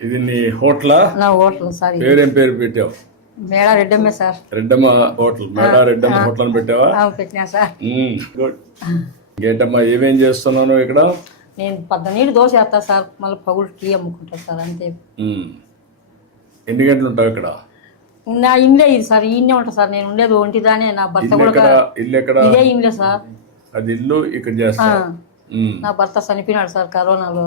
ఇది నీ హోటలా? నా హోటల్ సార్ ఇది. పేరేం పేరు పెట్టావు? మేళ రెడ్డమ్మే సార్. రెడ్డమ్మ హోటల్. మేడా రెడ్డమ్మ హోటల్ అని పెట్టావా? ఆ, పెట్టినా సార్. ఉమ్, గుడ్. ఇంకేంటమ్మా ఏమేం చేస్తున్నాను ఇక్కడ? నేను పద్ద నీళ్ళు దోశ వేస్తా సార్. మళ్ళీ పగులు టీ అమ్ముకుంటా సార్ అంతే. ఉమ్. ఎన్ని గంటలు ఉంటావు ఇక్కడ? నా ఇండ్లే ఇది సార్ ఈయనే ఉంటా సార్. నేను ఉండేది ఒంటిదానే నా భర్త ఇల్లు కూడా ఎక్కడ? ఇల్లు ఎక్కడ? ఇదే ఇండ్లే సార్. అది ఇల్లు ఇక్కడ చేస్తా. ఆ, నా భర్త చనిపోయినాడు సార్ కరోనాలో.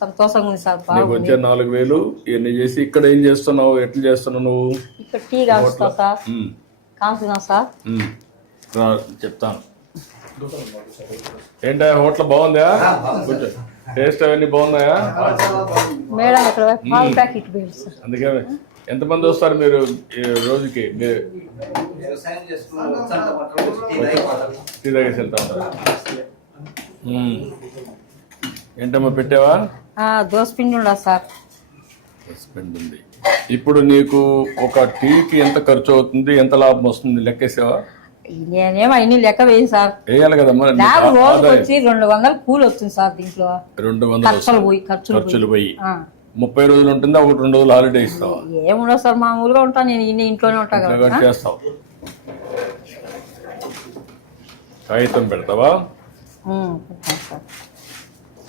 సంతోషంగా ఉంది సార్ నీకు బాగుంది. వచ్చే నాలుగు వేలు ఇవన్నీ చేసి ఇక్కడ ఏం చేస్తున్నావు ఎట్లా చేస్తున్నావు నువ్వు? ఇక్కడ టీ కాల్చుతా సార్. ఉమ్. సార్. ఉమ్. రా, చెప్తాను. ఏంటా హోటల్ బాగుందా? కొంచెం టేస్ట్ అవన్నీ బాగున్నాయా? మేడం ఇక్కడ పాల ప్యాకెట్ వేయండి సార్. అందుకే ఎంతమంది వస్తారు మీరు ఈ రోజుకి? మీరు వ్యవసాయం చేసుకుని వచ్చంట పట్టుకొని వచ్చి టీ తాగేసి వెళ్తా ఉంటారా? ఉమ్. ఏంటమ్మా పెట్టావా? ఆ, దోశ పిండి ఉండదు సార్? ఉంది. ఇప్పుడు నీకు ఒక టీకి ఎంత ఖర్చు అవుతుంది ఎంత లాభం వస్తుంది లెక్కేసావా? నేనేమో అన్ని లెక్క వేయను సార్. వేయాలి కదమ్మా నీకు రోజుకి వచ్చి రెండు వందలు కూలి వస్తుంది సార్ దీంట్లో. రెండు వందలు ఖర్చులు పోయి ఖర్చులు ఖర్చులు పోయి. ముప్పై రోజులు ఉంటుందా ఒకటి రెండు రోజులు హాలిడే ఇస్తావా? ఏముండదు సార్ మామూలుగా ఉంటాను నేను ఇన్ని ఇంట్లోనే ఉంటా కదా ఇలాగ చేస్తావు. కాగితం పెడతావా? ఉంటాను సార్.